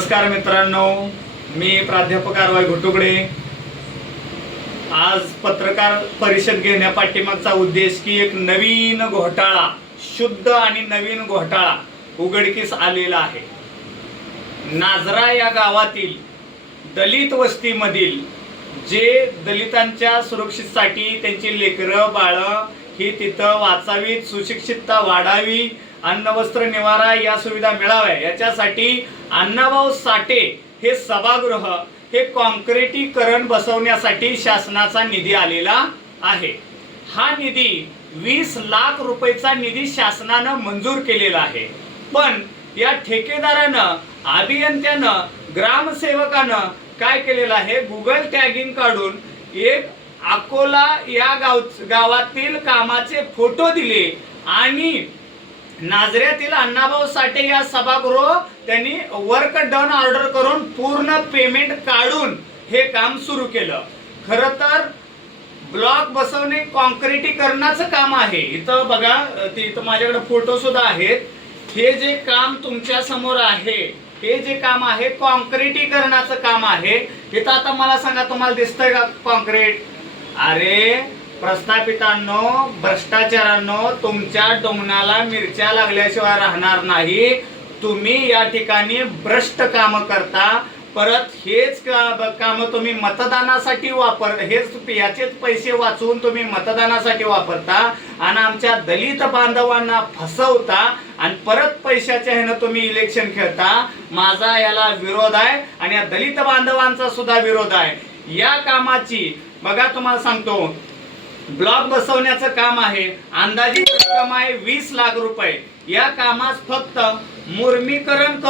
नमस्कार मित्रांनो, मी प्राध्यापक आरवाय घोटुकडे। आज पत्रकार परिषद घेण्या पाठीमागचा उद्देश की एक नवीन घोटाळा, शुद्ध आणि नवीन घोटाळा उघडकीस आलेला आहे। नाझरा या गावातील दलित वस्तीमधील जे दलितांच्या सुरक्षेसाठी त्यांची लेकरं बाळ ही तिथं वाचावीत, सुशिक्षितता वाढावी, अन्न वस्त्र निवारा या सुविधा मिळाव्या याच्यासाठी अण्णाभाऊ साठे हे सभागृह हे कॉन्क्रिटीकरण बसवण्यासाठी शासनाचा निधी आलेला आहे। हा निधी 20 लाख रुपयाचा निधी शासनानं मंजूर केलेला आहे। पण या ठेकेदारानं, अभियंत्यानं, ग्रामसेवकानं काय केलेलं आहे, गुगल टॅगिंग काढून एक अकोला या गावातील कामाचे फोटो दिले आणि नाझऱ्यातील अण्णाभाऊ साठे या सभागृह त्यांनी वर्क डन ऑर्डर करून पूर्ण पेमेंट काढून हे काम सुरू केलं। खरं तर ब्लॉक बसवणे कॉन्क्रिटीकरणाचं काम आहे। इथं बघा, इथं माझ्याकडे फोटो सुद्धा आहेत। हे जे काम तुमच्या समोर आहे, हे जे काम आहे कॉन्क्रिटीकरणाचं काम आहे। इथं आता मला सांगा, तुम्हाला दिसतंय का कॉन्क्रीट? अरे प्रस्थापितांनो, भ्रष्टाचारांनो, तुमच्या डोंगणाला मिरच्या लागल्याशिवाय राहणार नाही। तुम्ही या ठिकाणी भ्रष्ट काम करता, परत हेच काम तुम्ही मतदानासाठी याचेच पैसे वाचवून तुम्ही मतदानासाठी वापरता आणि आमच्या दलित बांधवांना फसवता आणि परत पैशाच्या ह्यानं तुम्ही इलेक्शन खेळता। माझा याला विरोध आहे आणि या दलित बांधवांचा सुद्धा विरोध आहे। या कामाची बघा, तुम्हाला सांगतो, ब्लॉक बसवण्याचं काम आहे, अंदाजित रक्कम आहे 20 लाख रुपये। या कामास फक्त मुर्मीकरण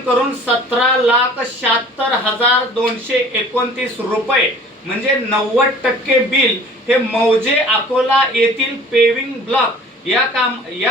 करून 17,76,229 रुपये म्हणजे 90% बिल हे मौजे अकोला येथील पेविंग ब्लॉक या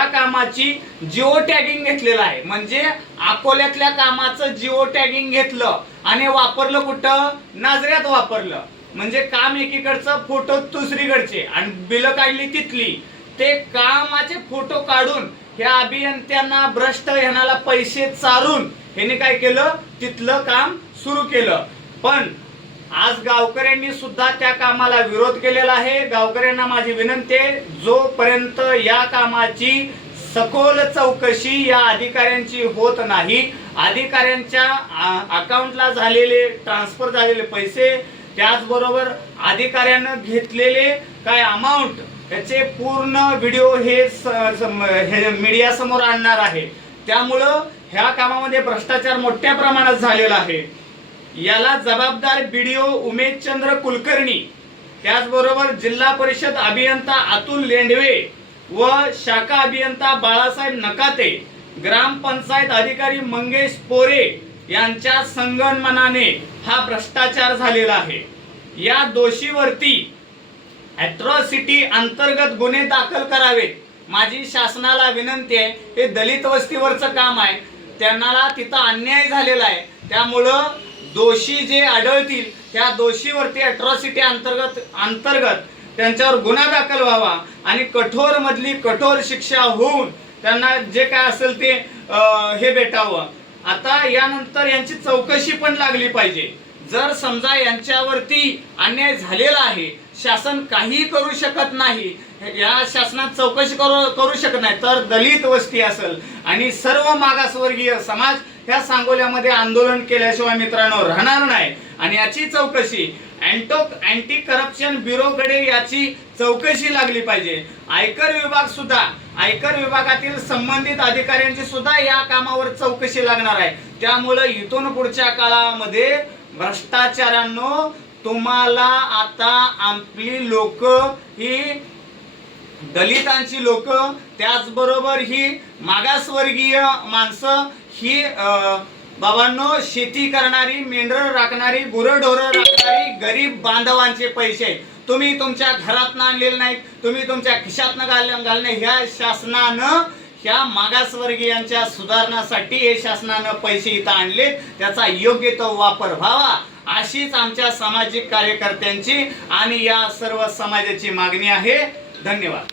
कामाची जिओ टॅगिंग घेतलेलं आहे। म्हणजे अकोल्यातल्या कामाचं जिओ टॅगिंग घेतलं आणि वापरलं कुठं? नाझऱ्यात वापरलं। म्हणजे काम एकीकडचं, फोटो दुसरीकडचे आणि बिलं काढली तिथली। ते कामाचे फोटो काढून ह्या अभियंत्यांना, भ्रष्ट ह्याला पैसे चारून ह्याने काय केलं, तिथलं काम सुरू केलं। पण आज गावकऱ्यांनी सुद्धा त्या कामाला विरोध केलेला आहे। गावकऱ्यांना माझी विनंती आहे, जोपर्यंत या कामाची सखोल चौकशी या अधिकाऱ्यांची होत नाही, अधिकाऱ्यांच्या अकाउंटला झालेले ट्रान्सफर झालेले पैसे, त्याचबरोबर अधिकाऱ्यानं घेतलेले काय अमाऊंट, याचे पूर्ण व्हिडिओ हे मीडिया समोर आणणार आहे। त्यामुळं ह्या कामामध्ये भ्रष्टाचार मोठ्या प्रमाणात झालेला आहे। याला जबाबदार BDO उमेशचंद्र कुलकर्णी, त्याचबरोबर जिल्हा परिषद अभियंता अतुल लेंडवे व शाखा अभियंता बाळासाहेब नकाते, ग्रामपंचायत अधिकारी मंगेश पोरे यांच्या संगनमनाने हा भ्रष्टाचार झालेला आहे। या दोषीवरती अॅट्रॉसिटी अंतर्गत गुन्हे दाखल करावेत, माझी शासनाला विनंती आहे। हे दलित वस्तीवरचं काम आहे, त्यांना तिथं अन्याय झालेला आहे। त्यामुळं दोषी जे आढळतील त्या दोषीवरती अॅट्रॉसिटी अंतर्गत त्यांच्यावर गुन्हा दाखल व्हावा आणि कठोर मधली कठोर शिक्षा होऊन त्यांना जे काय असेल ते हे भेटावं। आता यानंतर यांची चौकशी पण लागली पाहिजे। जर समजा यांच्यावरती अन्याय झालेला आहे, शासन काही करू शकत नाही, या शासनात चौकशी करू शकत नाही, तर दलित वस्ती असेल आणि सर्व मागासवर्गीय समाज ह्या सांगोल्यामध्ये आंदोलन केल्याशिवाय मित्रांनो राहणार नाही। आणि याची चौकशी अँटी करप्शन ब्युरोकडे याची चौकशी लागली पाहिजे। आयकर विभागातील संबंधित अधिकाऱ्यांची सुद्धा या कामावर चौकशी लागणार आहे। त्यामुळे इथून पुढच्या काळामध्ये भ्रष्टाचारांनो, तुम्हाला आता आपली लोक ही दलितांची लोक, त्याचबरोबर ही मागासवर्गीय माणसं, ही बाबांनो शेती करणारी, मेंढर राखणारी, गुरंढोरं राखणारी गरीब बांधवांचे पैसे तुम्ही तुमच्या घरातनं आणलेले नाहीत, तुम्ही तुमच्या खिशातनं घालणे। ह्या शासनानं ह्या मागासवर्गीयांच्या सुधारणासाठी हे शासनानं पैसे इथं आणले, त्याचा योग्य तो वापर व्हावा अशीच आमच्या सामाजिक कार्यकर्त्यांची आणि या सर्व समाजाची मागणी आहे। धन्यवाद।